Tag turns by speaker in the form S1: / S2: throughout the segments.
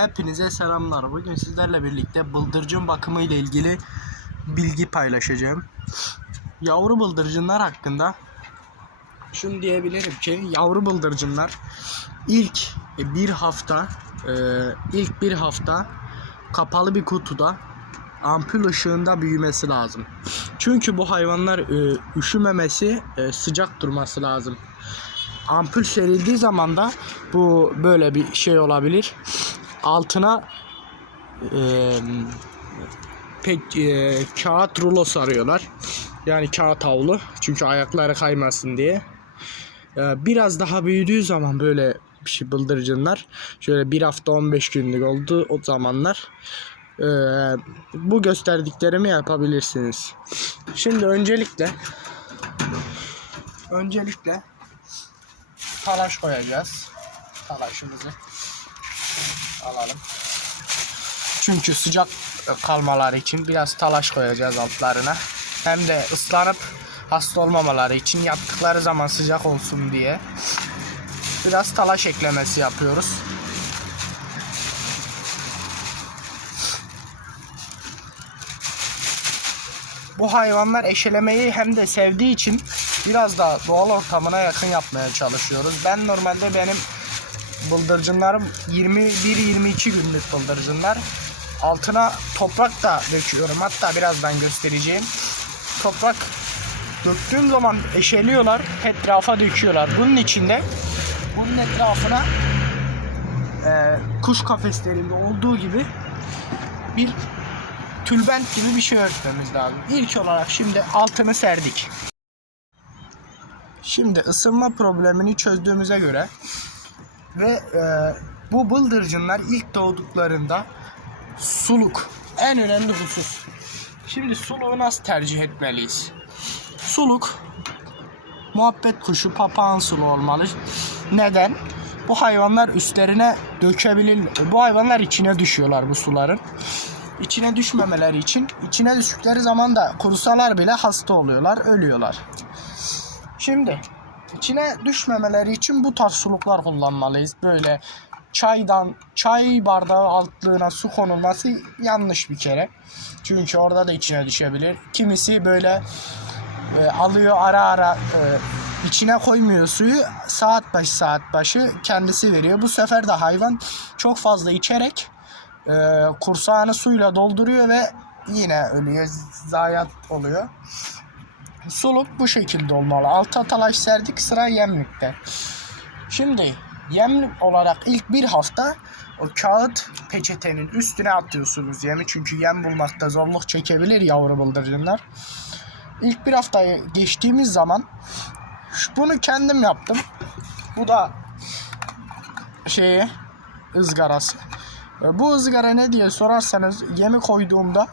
S1: Hepinize selamlar. Bugün sizlerle birlikte bıldırcın bakımı ile ilgili bilgi paylaşacağım. Yavru bıldırcınlar hakkında şunu diyebilirim ki yavru bıldırcınlar ilk bir hafta e, ilk bir hafta kapalı bir kutuda ampul ışığında büyümesi lazım. Çünkü bu hayvanlar e, üşümemesi, e, sıcak durması lazım ampul serildiği zaman da bu böyle bir şey olabilir. Altına e, pek e, kağıt rulo sarıyorlar. Yani kağıt havlu. Çünkü ayakları kaymasın diye. E, biraz daha büyüdüğü zaman böyle bir şey bıldırcınlar şöyle bir hafta 15 günlük oldu o zamanlar e, bu gösterdiklerimi yapabilirsiniz. Şimdi öncelikle öncelikle talaş koyacağız. Talaşımızı alalım. Çünkü sıcak kalmaları için biraz talaş koyacağız altlarına. Hem de ıslanıp hasta olmamaları için yaptıkları zaman sıcak olsun diye biraz talaş eklemesi yapıyoruz. Bu hayvanlar eşelemeyi hem de sevdiği için biraz da doğal ortamına yakın yapmaya çalışıyoruz. Ben normalde benim bıldırcınlarım 21-22 günlük bıldırcınlar. Altına toprak da döküyorum. Hatta birazdan göstereceğim. Toprak döktüğüm zaman eşeliyorlar. Etrafa döküyorlar. Bunun içinde bunun etrafına e, kuş kafeslerinde olduğu gibi bir tülbent gibi bir şey örtmemiz lazım. İlk olarak şimdi altını serdik. Şimdi ısınma problemini çözdüğümüze göre ve e, bu bıldırcınlar ilk doğduklarında suluk en önemli husus. Şimdi suluğu nasıl tercih etmeliyiz? Suluk muhabbet kuşu papağan sulu olmalı. Neden? Bu hayvanlar üstlerine dökebilir. Bu hayvanlar içine düşüyorlar bu suların. İçine düşmemeleri için içine düştükleri zaman da kurusalar bile hasta oluyorlar, ölüyorlar. Şimdi içine düşmemeleri için bu tarz suluklar kullanmalıyız. Böyle çaydan çay bardağı altlığına su konulması yanlış bir kere. Çünkü orada da içine düşebilir. Kimisi böyle e, alıyor ara ara e, içine koymuyor suyu. Saat başı saat başı kendisi veriyor. Bu sefer de hayvan çok fazla içerek e, kursağını suyla dolduruyor ve yine ölüyor. Zayiat oluyor. Suluk bu şekilde olmalı. Alta talaş serdik sıra yemlikte. Şimdi yemlik olarak ilk bir hafta o kağıt peçetenin üstüne atıyorsunuz yemi. Çünkü yem bulmakta zorluk çekebilir yavru bıldırcınlar. İlk bir haftayı geçtiğimiz zaman bunu kendim yaptım. Bu da şeyi ızgarası. E, Bu ızgara ne diye sorarsanız yemi koyduğumda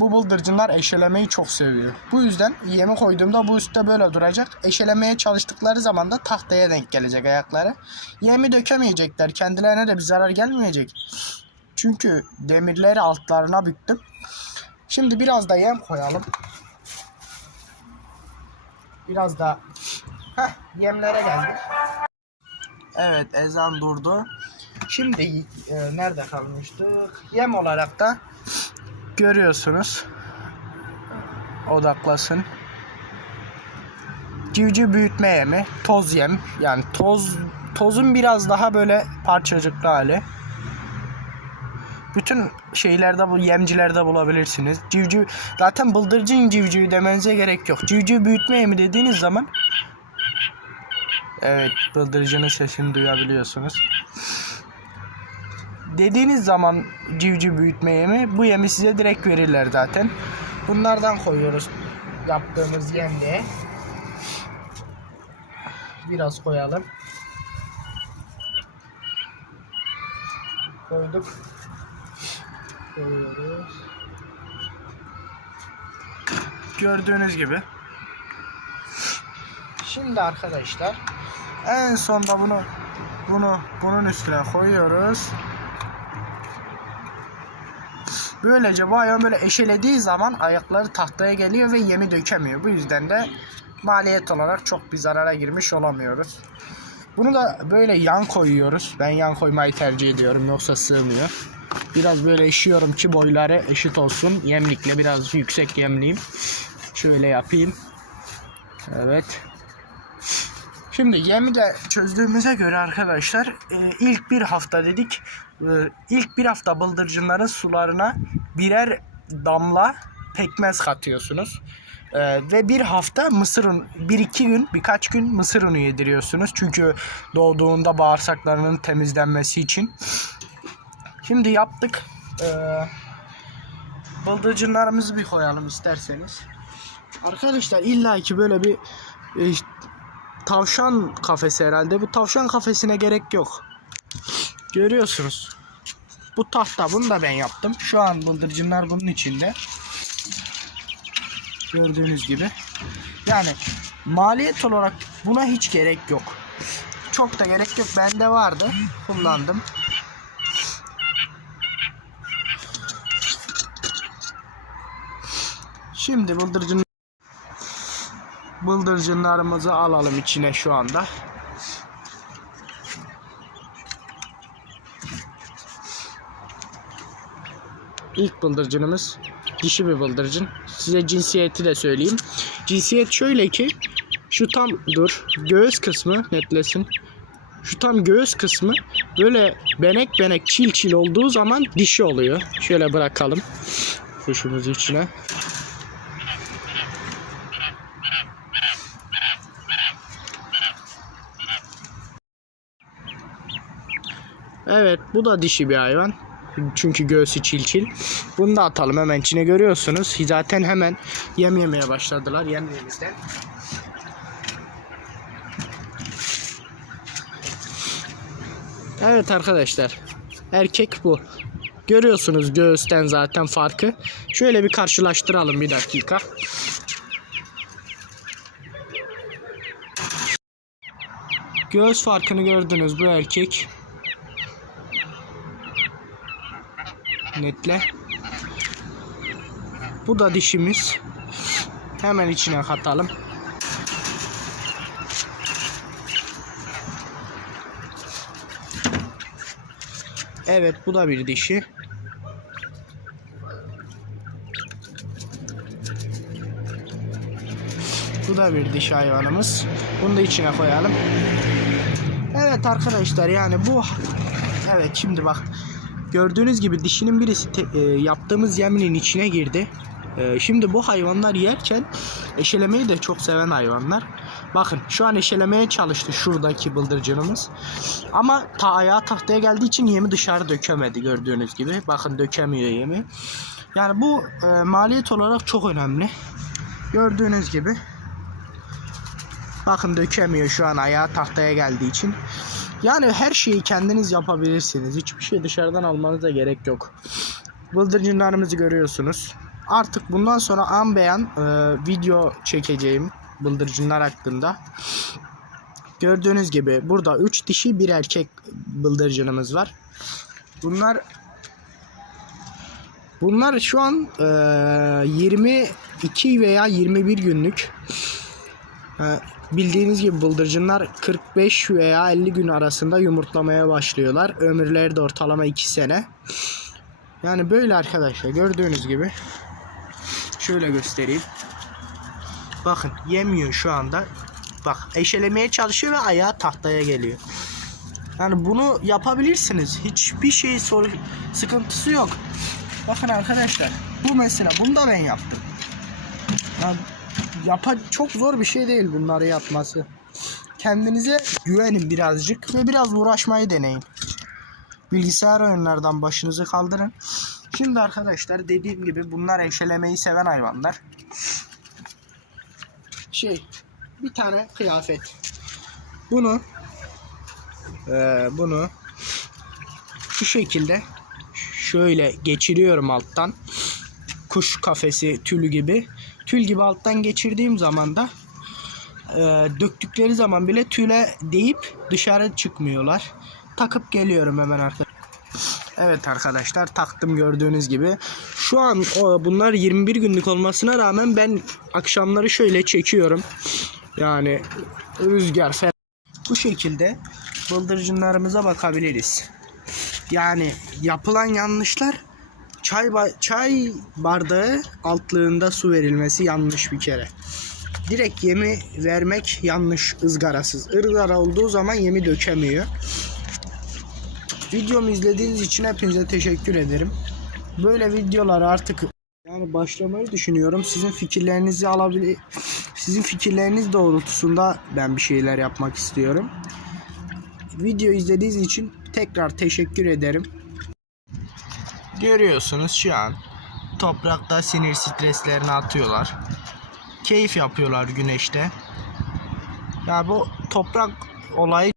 S1: bu bıldırcınlar eşelemeyi çok seviyor. Bu yüzden yemi koyduğumda bu üstte böyle duracak. Eşelemeye çalıştıkları zaman da tahtaya denk gelecek ayakları. Yemi dökemeyecekler. Kendilerine de bir zarar gelmeyecek. Çünkü demirleri altlarına büktüm. Şimdi biraz da yem koyalım. Biraz da Heh, yemlere geldik. Evet ezan durdu. Şimdi e, nerede kalmıştık? Yem olarak da görüyorsunuz. Odaklasın. Civciv büyütme yemi, toz yem. Yani toz tozun biraz daha böyle parçacıklı hali. Bütün şeylerde bu yemcilerde bulabilirsiniz. Civciv zaten bıldırcın civcivi demenize gerek yok. Civciv büyütme yemi dediğiniz zaman Evet, bıldırcının sesini duyabiliyorsunuz dediğiniz zaman civciv büyütme yemi bu yemi size direkt verirler zaten. Bunlardan koyuyoruz yaptığımız yemliğe. Biraz koyalım. Koyduk. Koyuyoruz. Gördüğünüz gibi. Şimdi arkadaşlar en sonda bunu bunu bunun üstüne koyuyoruz. Böylece bu hayvan böyle eşelediği zaman ayakları tahtaya geliyor ve yemi dökemiyor. Bu yüzden de maliyet olarak çok bir zarara girmiş olamıyoruz. Bunu da böyle yan koyuyoruz. Ben yan koymayı tercih ediyorum yoksa sığmıyor. Biraz böyle eşiyorum ki boyları eşit olsun. Yemlikle biraz yüksek yemliyim. Şöyle yapayım. Evet. Şimdi yemi de çözdüğümüze göre arkadaşlar e, ilk bir hafta dedik. E, ilk bir hafta bıldırcınların sularına birer damla pekmez katıyorsunuz. E, ve bir hafta mısır unu, bir iki gün birkaç gün mısır unu yediriyorsunuz. Çünkü doğduğunda bağırsaklarının temizlenmesi için. Şimdi yaptık. E, bıldırcınlarımızı bir koyalım isterseniz. Arkadaşlar illa ki böyle bir e, tavşan kafesi herhalde. Bu tavşan kafesine gerek yok. Görüyorsunuz. Bu tahta bunu da ben yaptım. Şu an bıldırcınlar bunun içinde. Gördüğünüz gibi. Yani maliyet olarak buna hiç gerek yok. Çok da gerek yok. Bende vardı. Kullandım. Şimdi bıldırcın bıldırcınlarımızı alalım içine şu anda. İlk bıldırcınımız dişi bir bıldırcın. Size cinsiyeti de söyleyeyim. Cinsiyet şöyle ki şu tam dur göğüs kısmı netlesin. Şu tam göğüs kısmı böyle benek benek çil çil olduğu zaman dişi oluyor. Şöyle bırakalım kuşumuzu içine. Evet bu da dişi bir hayvan. Çünkü göğsü çil çil. Bunu da atalım hemen içine görüyorsunuz. Zaten hemen yem yemeye başladılar yemlerimizden. Evet arkadaşlar. Erkek bu. Görüyorsunuz göğüsten zaten farkı. Şöyle bir karşılaştıralım bir dakika. Göğüs farkını gördünüz bu erkek. Netle. Bu da dişimiz. Hemen içine katalım. Evet bu da bir dişi. Bu da bir dişi hayvanımız. Bunu da içine koyalım. Evet arkadaşlar yani bu Evet şimdi bak Gördüğünüz gibi dişinin birisi te- e, yaptığımız yeminin içine girdi. E, şimdi bu hayvanlar yerken eşelemeyi de çok seven hayvanlar. Bakın şu an eşelemeye çalıştı şuradaki bıldırcınımız. Ama ta ayağı tahtaya geldiği için yemi dışarı dökemedi gördüğünüz gibi. Bakın dökemiyor yemi. Yani bu e, maliyet olarak çok önemli. Gördüğünüz gibi. Bakın dökemiyor şu an ayağı tahtaya geldiği için. Yani her şeyi kendiniz yapabilirsiniz. Hiçbir şey dışarıdan almanıza gerek yok. Bıldırcınlarımızı görüyorsunuz. Artık bundan sonra an beyan e, video çekeceğim bıldırcınlar hakkında. Gördüğünüz gibi burada 3 dişi bir erkek bıldırcınımız var. Bunlar Bunlar şu an e, 22 veya 21 günlük. E, Bildiğiniz gibi bıldırcınlar 45 veya 50 gün arasında yumurtlamaya başlıyorlar. Ömürleri de ortalama 2 sene. Yani böyle arkadaşlar gördüğünüz gibi. Şöyle göstereyim. Bakın yemiyor şu anda. Bak eşelemeye çalışıyor ve ayağı tahtaya geliyor. Yani bunu yapabilirsiniz. Hiçbir şey soru sıkıntısı yok. Bakın arkadaşlar bu mesela bunu da ben yaptım. Yani yapa çok zor bir şey değil bunları yapması. Kendinize güvenin birazcık ve biraz uğraşmayı deneyin. Bilgisayar oyunlardan başınızı kaldırın. Şimdi arkadaşlar dediğim gibi bunlar eşelemeyi seven hayvanlar. Şey bir tane kıyafet. Bunu eee, bunu şu şekilde şöyle geçiriyorum alttan. Kuş kafesi tülü gibi tül gibi alttan geçirdiğim zaman da e, döktükleri zaman bile tüle deyip dışarı çıkmıyorlar. Takıp geliyorum hemen arkadaşlar. Evet arkadaşlar taktım gördüğünüz gibi. Şu an o, bunlar 21 günlük olmasına rağmen ben akşamları şöyle çekiyorum. Yani rüzgar falan. Bu şekilde bıldırcınlarımıza bakabiliriz. Yani yapılan yanlışlar çay ba- çay bardağı altlığında su verilmesi yanlış bir kere. Direkt yemi vermek yanlış ızgarasız. Izgara olduğu zaman yemi dökemiyor. Videomu izlediğiniz için hepinize teşekkür ederim. Böyle videolar artık yani başlamayı düşünüyorum. Sizin fikirlerinizi alabilir sizin fikirleriniz doğrultusunda ben bir şeyler yapmak istiyorum. Video izlediğiniz için tekrar teşekkür ederim. Görüyorsunuz şu an toprakta sinir streslerini atıyorlar. Keyif yapıyorlar güneşte. Ya bu toprak olayı